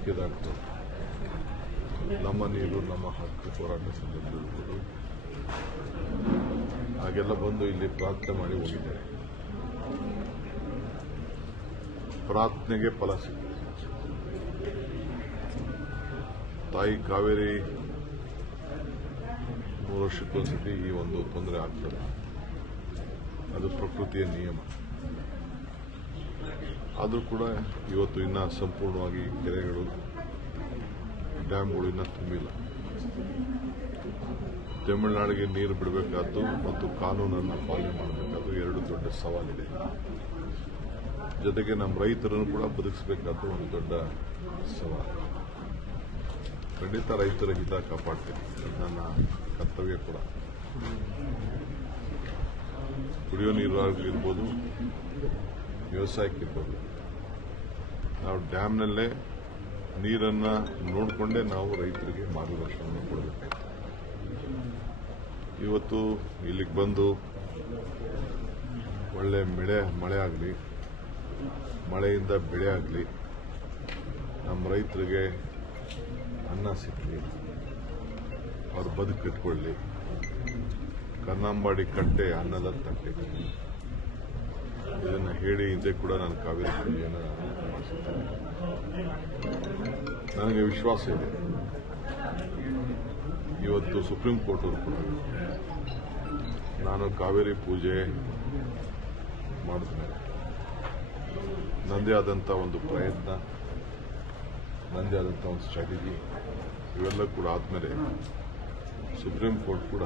ಮೇಕೆದಾಟು ನಮ್ಮ ನೀರು ನಮ್ಮ ಹಕ್ಕು ಹೋರಾಟ ಸಂದರ್ಭದಲ್ಲಿ ಹಾಗೆಲ್ಲ ಬಂದು ಇಲ್ಲಿ ಪ್ರಾರ್ಥನೆ ಮಾಡಿ ಹೋಗಿದ್ದಾರೆ. ಪ್ರಾರ್ಥನೆಗೆ ಫಲ ಸಿಕ್ಕಿದೆ. ತಾಯಿ ಕಾವೇರಿ 3 ವರ್ಷಕ್ಕೊಂದ್ಸತಿ ಈ ಒಂದು ತೊಂದರೆ ಆಗ್ತದೆ. ಅದು ಪ್ರಕೃತಿಯ ನಿಯಮ. ಆದರೂ ಕೂಡ ಇವತ್ತು ಇನ್ನೂ ಸಂಪೂರ್ಣವಾಗಿ ಕೆರೆಗಳು ಡ್ಯಾಮ್ಗಳು ಇನ್ನೂ ತುಂಬಿಲ್ಲ. ತಮಿಳುನಾಡಿಗೆ ನೀರು ಬಿಡಬೇಕಾದ್ದು ಮತ್ತು ಕಾನೂನನ್ನು ಪಾಲನೆ ಮಾಡಬೇಕಾದ್ದು 2 ದೊಡ್ಡ ಸವಾಲಿದೆ. ಜೊತೆಗೆ ನಮ್ಮ ರೈತರನ್ನು ಕೂಡ ಬದುಕಿಸಬೇಕಾದ್ದು ಒಂದು ದೊಡ್ಡ ಸವಾಲು. ಖಂಡಿತ ರೈತರ ಹಿತ ಕಾಪಾಡ್ತೀನಿ, ನನ್ನ ಕರ್ತವ್ಯ ಕೂಡ. ಕುಡಿಯೋ ನೀರಾಗಿರ್ಬೋದು, ವ್ಯವಸಾಯಕ್ಕಿರ್ಬೋದು, ನಾವು ಡ್ಯಾಮ್ನಲ್ಲೇ ನೀರನ್ನು ನೋಡಿಕೊಂಡೇ ನಾವು ರೈತರಿಗೆ ಮಾರ್ಗದರ್ಶನವನ್ನು ಕೊಡಬೇಕಾಗಿತ್ತು. ಇವತ್ತು ಇಲ್ಲಿಗೆ ಬಂದು ಒಳ್ಳೆ ಮಳೆ ಆಗಲಿ, ಮಳೆಯಿಂದ ಬೆಳೆ ಆಗಲಿ, ನಮ್ಮ ರೈತರಿಗೆ ಅನ್ನ ಸಿಗಲಿ, ಅವ್ರ ಬದುಕು ಕಟ್ಕೊಳ್ಳಿ, ಕನ್ನಂಬಾಡಿ ಕಟ್ಟೆ ಅನ್ನದ ತಟ್ಟೆ, ಇದನ್ನು ಹೇಳಿ ಹಿಂದೆ ಕೂಡ ನಾನು ಕಾವೇರಿ ಪೂಜೆಯನ್ನು ಮಾಡಿಸುತ್ತೇನೆ. ನನಗೆ ವಿಶ್ವಾಸ ಇದೆ, ಇವತ್ತು ಸುಪ್ರೀಂ ಕೋರ್ಟ್ ಅವರು ಕೂಡ ನಾನು ಕಾವೇರಿ ಪೂಜೆ ಮಾಡಿದ್ಮೇಲೆ ನನ್ನದೇ ಆದಂಥ ಒಂದು ಪ್ರಯತ್ನ, ನನ್ನದೇ ಆದಂಥ ಒಂದು ಸ್ಟ್ರಾಟಜಿ ಇವೆಲ್ಲ ಕೂಡ ಆದಮೇಲೆ ಸುಪ್ರೀಂ ಕೋರ್ಟ್ ಕೂಡ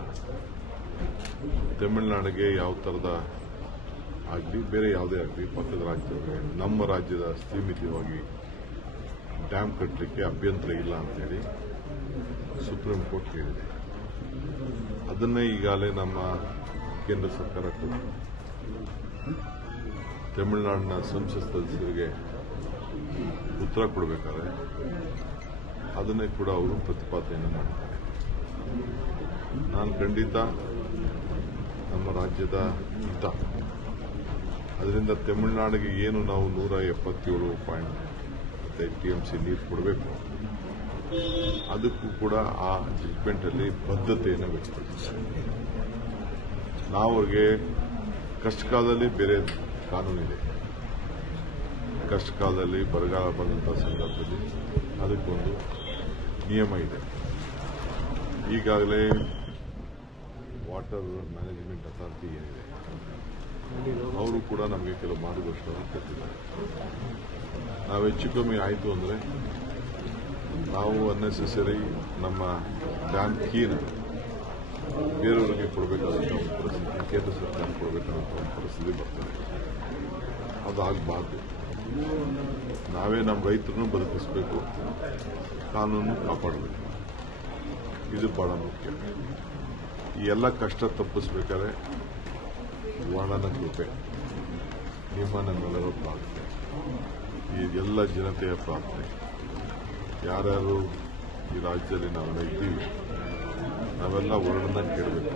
ತಮಿಳುನಾಡಿಗೆ ಯಾವ ಥರದ ಆಗಲಿ, ಬೇರೆ ಯಾವುದೇ ಆಗಲಿ, ಪಕ್ಕದ ರಾಜ್ಯದವರಿಗೆ ನಮ್ಮ ರಾಜ್ಯದ ಸೀಮಿತವಾಗಿ ಡ್ಯಾಮ್ ಕಟ್ಟಲಿಕ್ಕೆ ಅಭ್ಯಂತರ ಇಲ್ಲ ಅಂತೇಳಿ ಸುಪ್ರೀಂ ಕೋರ್ಟ್ ಹೇಳಿದೆ. ಅದನ್ನೇ ಈಗಾಗಲೇ ನಮ್ಮ ಕೇಂದ್ರ ಸರ್ಕಾರ ಕೂಡ ತಮಿಳುನಾಡಿನ ಸಂಸತ್ ಸದಸ್ಯರಿಗೆ ಉತ್ತರ ಕೊಡಬೇಕಾದ್ರೆ ಅದನ್ನೇ ಕೂಡ ಅವರು ಪ್ರತಿಪಾದನೆಯನ್ನು ಮಾಡ್ತಾರೆ. ನಾನು ಖಂಡಿತ ನಮ್ಮ ರಾಜ್ಯದ ಹಿತ, ಅದರಿಂದ ತಮಿಳುನಾಡಿಗೆ ಏನು ನಾವು 177.5 TMC ನೀರು ಕೊಡಬೇಕು, ಅದಕ್ಕೂ ಕೂಡ ಆ ಜಡ್ಜ್ಮೆಂಟಲ್ಲಿ ಬದ್ಧತೆಯನ್ನು ವ್ಯಕ್ತಪಡಿಸಿದೆ. ನಾವು ಅವ್ರಿಗೆ ಕಷ್ಟಕಾಲದಲ್ಲಿ ಬೇರೆ ಕಾನೂನಿದೆ, ಕಷ್ಟಕಾಲದಲ್ಲಿ ಬರಗಾಲ ಬಂದಂಥ ಸಂದರ್ಭದಲ್ಲಿ ಅದಕ್ಕೊಂದು ನಿಯಮ ಇದೆ. ಈಗಾಗಲೇ ವಾಟರ್ ಮ್ಯಾನೇಜ್ಮೆಂಟ್ ಅಥಾರಿಟಿ ಏನಿದೆ ಅವರು ಕೂಡ ನಮಗೆ ಕೆಲವು ಮಾರ್ಗದರ್ಶನವನ್ನು ಕೊಟ್ಟಿದ್ದಾರೆ. ನಾವು ಹೆಚ್ಚು ಕಮ್ಮಿ ಆಯಿತು ಅಂದರೆ ನಾವು ಅನ್ನೆಸೆಸರಿ ನಮ್ಮ ಡ್ಯಾಮ್ ಕೀನ ಬೇರೆಯವರಿಗೆ ಕೊಡಬೇಕಾದಂಥ ಒಂದು ಪರಿಸ್ಥಿತಿ, ಕೇಂದ್ರ ಸರ್ಕಾರ ಕೊಡಬೇಕಾದಂಥ ಒಂದು ಪರಿಸ್ಥಿತಿ ಬರ್ತದೆ. ಅದಾಗಬಾರ್ದು. ನಾವೇ ನಮ್ಮ ರೈತರನ್ನು ಬದುಕಿಸಬೇಕು, ಕಾನೂನು ಕಾಪಾಡಬೇಕು. ಇದು ಬಹಳ ಮುಖ್ಯ. ಈ ಎಲ್ಲ ಕಷ್ಟ ತಪ್ಪಿಸ್ಬೇಕಾದ್ರೆ ವರ್ಣನ ಕೃಪೆ, ನಿಮ್ಮ ನಮ್ಮೆಲ್ಲರ ಪ್ರಾರ್ಥನೆ, ಈ ಎಲ್ಲ ಜನತೆಯ ಪ್ರಾರ್ಥನೆ, ಯಾರ್ಯಾರು ಈ ರಾಜ್ಯದಲ್ಲಿ ನಾವೆಲ್ಲ ಇದ್ದೀವಿ ನಾವೆಲ್ಲ ವರ್ಣನ ಕೇಳಬೇಕು.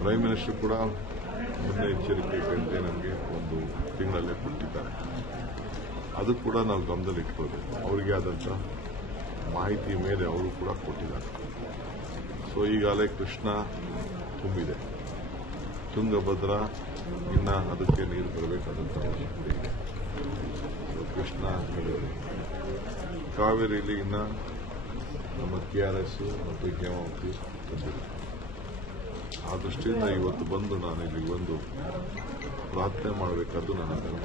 ಪ್ರೈಮ್ ಮಿನಿಸ್ಟರ್ ಕೂಡ ಮುನ್ನೆಚ್ಚರಿಕೆ ಗಂಟೆ ನಮಗೆ ಒಂದು ತಿಂಗಳಲ್ಲೇ ಕೊಟ್ಟಿದ್ದಾರೆ. ಅದು ಕೂಡ ನಾವು ಗಮನದಲ್ಲಿ ಇಟ್ಕೊಳ್ಬೇಕು. ಅವರಿಗೆ ಆದಂಥ ಮಾಹಿತಿ ಮೇಲೆ ಅವರು ಕೂಡ ಕೊಟ್ಟಿದ್ದಾರೆ. ಸೊ ಈಗಾಗಲೇ ಕೃಷ್ಣ ತುಂಬಿದೆ, ತುಂಗಭದ್ರಾ ಇನ್ನು ಅದಕ್ಕೆ ನೀರು ಬರಬೇಕಾದಂಥ ಅವಶ್ಯಕತೆ ಇದೆ. ಕೃಷ್ಣ ನಡೆಯುತ್ತೆ. ಕಾವೇರಿಯಲ್ಲಿ ಇನ್ನು ನಮ್ಮ KRS ಮತ್ತು ಹೇಮಾವತಿ ತಂದಿದೆ. ಆ ದೃಷ್ಟಿಯಿಂದ ಇವತ್ತು ಬಂದು ನಾನು ಇಲ್ಲಿ ಬಂದು ಪ್ರಾರ್ಥನೆ ಮಾಡಬೇಕಾದ್ದು ನನ್ನ ಧರ್ಮ.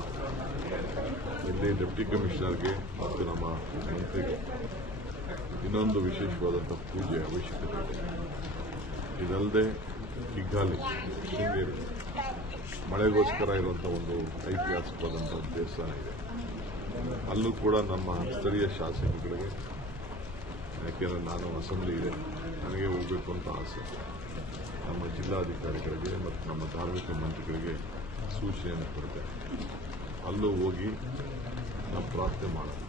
ಇಲ್ಲಿ ಡೆಪ್ಟಿ ಕಮಿಷನರ್ಗೆ ಮತ್ತು ನಮ್ಮ ಮಂತ್ರಿಗೆ ಇನ್ನೊಂದು ವಿಶೇಷವಾದಂಥ ಪೂಜೆ ಅವಶ್ಯಕತೆ ಇದೆ. ಇದಲ್ಲದೆ ಕಿಗ್ಗಾಲಿ, ಶೃಂಗೇರಿ ಮಳೆಗೋಸ್ಕರ ಇರುವಂಥ ಒಂದು ಐತಿಹಾಸಿಕವಾದಂಥ ದೇವಸ್ಥಾನ ಇದೆ. ಅಲ್ಲೂ ಕೂಡ ನಮ್ಮ ಸ್ಥಳೀಯ ಶಾಸಕರಿಗೆ, ಯಾಕೆಂದರೆ ನಾನು ಅಸೆಂಬ್ಲಿ ಇದೆ, ನನಗೆ ಹೋಗಬೇಕು ಅಂತ ಆಸೆ, ನಮ್ಮ ಜಿಲ್ಲಾಧಿಕಾರಿಗಳಿಗೆ ಮತ್ತು ನಮ್ಮ ಧಾರ್ಮಿಕ ಮಂತ್ರಿಗಳಿಗೆ ಸೂಚನೆಯನ್ನು ಕೊಡ್ತೇನೆ. ಅಲ್ಲೂ ಹೋಗಿ ನಾವು ಪ್ರಾರ್ಥನೆ ಮಾಡೋಣ.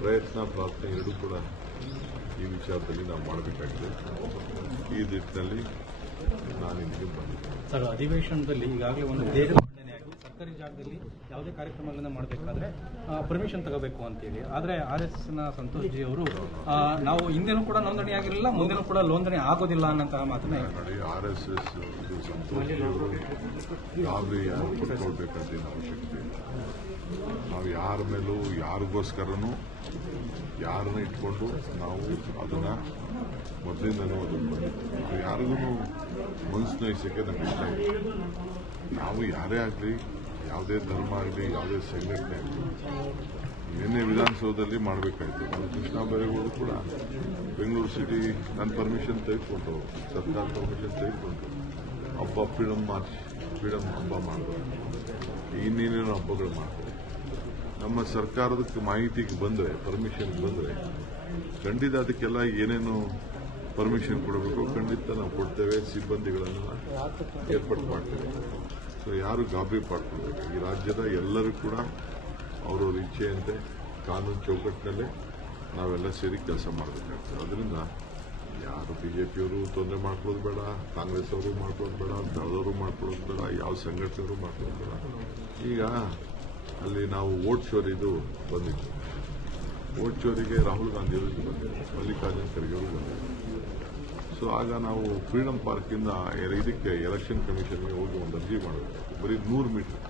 ಪ್ರಯತ್ನ ಪ್ರಾರ್ಥನೆ ಎರಡೂ ಕೂಡ ಈ ವಿಚಾರದಲ್ಲಿ ನಾವು ಮಾಡಬೇಕಾಗಿದೆ. ಈ ನಿಟ್ಟಿನಲ್ಲಿ ನಾನು ಇಲ್ಲಿಗೆ ಬಂದಿದ್ದೇನೆ. ಸರ್, ಅಧಿವೇಶನದಲ್ಲಿ ಈಗಾಗಲೇ ಒಂದು ಮಂಡನೆಯಾಗಿ ಸರ್ಕಾರಿ ಜಾಗದಲ್ಲಿ ಯಾವುದೇ ಕಾರ್ಯಕ್ರಮಗಳನ್ನ ಮಾಡಬೇಕಾದ್ರೆ ಪರ್ಮಿಷನ್ ತಗೋಬೇಕು ಅಂತೇಳಿ. ಆದರೆ RSSನ ಸಂತೋಷ್ ಜಿ ಅವರು ನಾವು ಹಿಂದೆನೂ ಕೂಡ ನೋಂದಣಿ ಆಗಿರಲಿಲ್ಲ, ಮುಂದೆನೂ ಕೂಡ ನೋಂದಣಿ ಆಗೋದಿಲ್ಲ ಅನ್ನೋಂತಹ ಮಾತನ್ನ ನೋಡಿ. RSS ಸಂತೋಷ್ ಜಿ ಅವರು ಯಾವುದೇ ಯಾರು ಕೊಟ್ಕೊಳ್ಬೇಕಂತ ಏನು ಅವಶ್ಯಕತೆ ಇಲ್ಲ. ನಾವು ಯಾರ ಮೇಲೂ ಯಾರಿಗೋಸ್ಕರನೂ ಯಾರನ್ನ ಇಟ್ಕೊಂಡು ನಾವು ಅದನ್ನ ಮೊದಲಿಂದನೂ ಅದನ್ನು ಬಂದಿದ್ದು. ನಾವು ಯಾರಿಗೂ ಮನಸ್ಸು ನೋಯಿಸೋಕ್ಕೆ ನಮ್ಗೆ ಇಷ್ಟ ಇಲ್ಲ. ನಾವು ಯಾರೇ ಆಗಲಿ, ಯಾವುದೇ ಧರ್ಮ ಆಗಲಿ, ಯಾವುದೇ ಸಂಘಟನೆ ಆಗಲಿ, ನಿನ್ನೆ ವಿಧಾನಸೌಧದಲ್ಲಿ ಮಾಡಬೇಕಾಯ್ತು. ನಾನು ಕೃಷ್ಣ ಬೈರೇಗೌಡರು ಕೂಡ ಬೆಂಗಳೂರು ಸಿಟಿ ನನ್ನ ಪರ್ಮಿಷನ್ ತೆಗೆದುಕೊಂಡು, ಸರ್ಕಾರ ಪರ್ಮಿಷನ್ ತೆಗೆದುಕೊಂಡು ಹಬ್ಬ ಫ್ರೀಡಮ್ ಹಬ್ಬ ಮಾಡ್ಬೋದು, ಇನ್ನೇನೇನೋ ಹಬ್ಬಗಳು ಮಾಡ್ಬೋದು. ನಮ್ಮ ಸರ್ಕಾರದ ಮಾಹಿತಿಗೆ ಬಂದರೆ, ಪರ್ಮಿಷನ್ ಬಂದರೆ ಖಂಡಿತ ಅದಕ್ಕೆಲ್ಲ ಏನೇನು ಪರ್ಮಿಷನ್ ಕೊಡಬೇಕು ಖಂಡಿತ ನಾವು ಕೊಡ್ತೇವೆ. ಸಿಬ್ಬಂದಿಗಳನ್ನು ಏರ್ಪಾಡು ಮಾಡ್ತೇವೆ. ಸೊ ಯಾರು ಗಾಬರಿ ಪಡ್ಕೊಳ್ಬೇಕು. ಈ ರಾಜ್ಯದ ಎಲ್ಲರೂ ಕೂಡ ಅವರವ್ರ ಇಚ್ಛೆಯಂತೆ ಕಾನೂನು ಚೌಕಟ್ಟಿನಲ್ಲೇ ನಾವೆಲ್ಲ ಸೇರಿ ಕೆಲಸ ಮಾಡಬೇಕಾಗ್ತದೆ. ಅದರಿಂದ ಯಾರು ಬಿಜೆಪಿಯವರು ತೊಂದರೆ ಮಾಡ್ಕೊಳ್ಳೋದು ಬೇಡ, ಕಾಂಗ್ರೆಸ್ ಅವರು ಮಾಡ್ಕೊಳ್ಳೋದು ಬೇಡ, ದಳದವರು ಮಾಡ್ಕೊಳ್ಳೋದು ಬೇಡ, ಯಾವ ಸಂಘಟನೆಯವರು ಮಾಡ್ಕೊಳ್ಳೋದು ಬೇಡ. ಈಗ ಅಲ್ಲಿ ನಾವು ವೋಟ್ ಚೋರಿದು ಬಂದಿತ್ತು. ವೋಟ್ ಚೋರಿಗೆ ರಾಹುಲ್ ಗಾಂಧಿ ಅವರಿಗೆ ಬಂದಿದೆ, ಮಲ್ಲಿಕಾರ್ಜುನ್ ಖರ್ಗೆ ಅವರು ಬಂದಿದೆ. ಸೊ ಆಗ ನಾವು ಫ್ರೀಡಮ್ ಪಾರ್ಕಿಂದ ಇದಕ್ಕೆ ಎಲೆಕ್ಷನ್ ಕಮಿಷನ್ಗೆ ಹೋಗಿ ಒಂದು ಅರ್ಜಿ ಮಾಡಬೇಕು. ಬರೀ 100 ಮೀಟರ್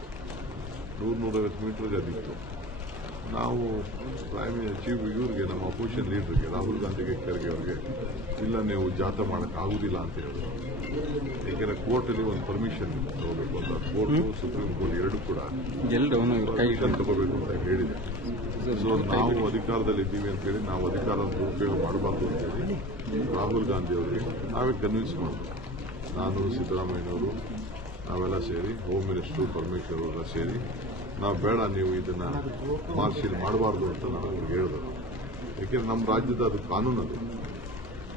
150 ಮೀಟರ್ಗೆ ಅದಿತ್ತು. ನಾವು ಚೀಫ್ ಇವ್ರಿಗೆ, ನಮ್ಮ ಅಪೋಸಿಷನ್ ಲೀಡರ್ಗೆ, ರಾಹುಲ್ ಗಾಂಧಿಗೆ, ಖರ್ಗೆ ಅವ್ರಿಗೆ, ಇಲ್ಲ ನೀವು ಜಾಥಾ ಮಾಡೋಕ್ಕಾಗುವುದಿಲ್ಲ ಅಂತ ಹೇಳಿದ್ರು. ಏಕೆಂದರೆ ಕೋರ್ಟಲ್ಲಿ ಒಂದು ಪರ್ಮಿಷನ್ ತಗೋಬೇಕು ಅಂತ, ಕೋರ್ಟು ಸುಪ್ರೀಂ ಕೋರ್ಟ್ ಎರಡು ಕೂಡ ಪರ್ಮಿಷನ್ ತಗೋಬೇಕು ಅಂತ ಹೇಳಿದೆ. ಸೊ ನಾವು ಅಧಿಕಾರದಲ್ಲಿದ್ದೀವಿ ಅಂತೇಳಿ ನಾವು ಅಧಿಕಾರದ ದುರುಪಯೋಗ ಮಾಡಬಾರ್ದು ಅಂತೇಳಿ ರಾಹುಲ್ ಗಾಂಧಿ ಅವರಿಗೆ ನಾವೇ ಕನ್ವಿನ್ಸ್ ಮಾಡಿದ್ವಿ. ನಾನು, ಸಿದ್ದರಾಮಯ್ಯನವರು, ನಾವೆಲ್ಲ ಸೇರಿ, ಹೋಮ್ ಮಿನಿಸ್ಟರ್ ಪರಮೇಶ್ವರ್ ಅವರೆಲ್ಲ ಸೇರಿ, ನಾವು ಬೇಡ, ನೀವು ಇದನ್ನ ಮಾರ್ಷಲ್ ಮಾಡಬಾರ್ದು ಅಂತ ನಾವು ಅವ್ರಿಗೆ ಹೇಳಿದ್ರು. ಯಾಕೆಂದ್ರೆ ನಮ್ಮ ರಾಜ್ಯದ ಅದು ಕಾನೂನು, ಅದು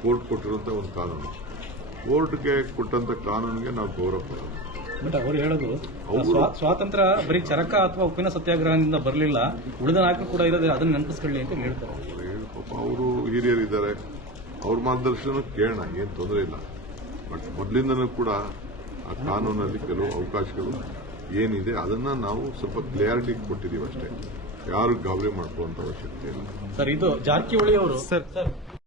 ಕೋರ್ಟ್ ಕೊಟ್ಟಿರುವಂತ ಒಂದು ಕಾನೂನು. ಕೋರ್ಟ್ಗೆ ಕೊಟ್ಟಂತ ಕಾನೂನಿಗೆ ನಾವು ಗೌರವ ಕೊಡೋದು. ಬಟ್ ಅವರು ಹೇಳೋದು ಸ್ವಾತಂತ್ರ್ಯ ಬರೀ ಚರಕ ಅಥವಾ ಉಪ್ಪಿನ ಸತ್ಯಾಗ್ರಹದಿಂದ ಬರಲಿಲ್ಲ, ಉಳಿದ ನಾಯಕರು ಕೂಡ ಇರೋದೇ, ಅದನ್ನ ನೆನಪಿಸ್ಕೊಳ್ಳಿ ಅಂತ ಹೇಳ್ತಾರೆ. ಪಾಪ ಅವರು ಹಿರಿಯರಿದ್ದಾರೆ, ಅವ್ರ ಮಾರ್ಗದರ್ಶನ ಕೇಳೋಣ, ಏನು ತೊಂದರೆ ಇಲ್ಲ. ಬಟ್ ಮೊದಲಿಂದನೂ ಕೂಡ ಆ ಕಾನೂನಲ್ಲಿ ಕೆಲವು ಅವಕಾಶಗಳು ಏನಿದೆ ಅದನ್ನ ನಾವು ಸ್ವಲ್ಪ ಕ್ಲಿಯಾರಿಟಿ ಕೊಟ್ಟಿದ್ದೀವಿ ಅಷ್ಟೇ. ಯಾರು ಗಾಬರಿ ಮಾಡ್ಕೊಳ್ಳುವಂತ ಅವಶ್ಯಕತೆ ಇಲ್ಲ. ಸರ್, ಇದು ಜಾರಕಿಹೊಳಿ ಅವರು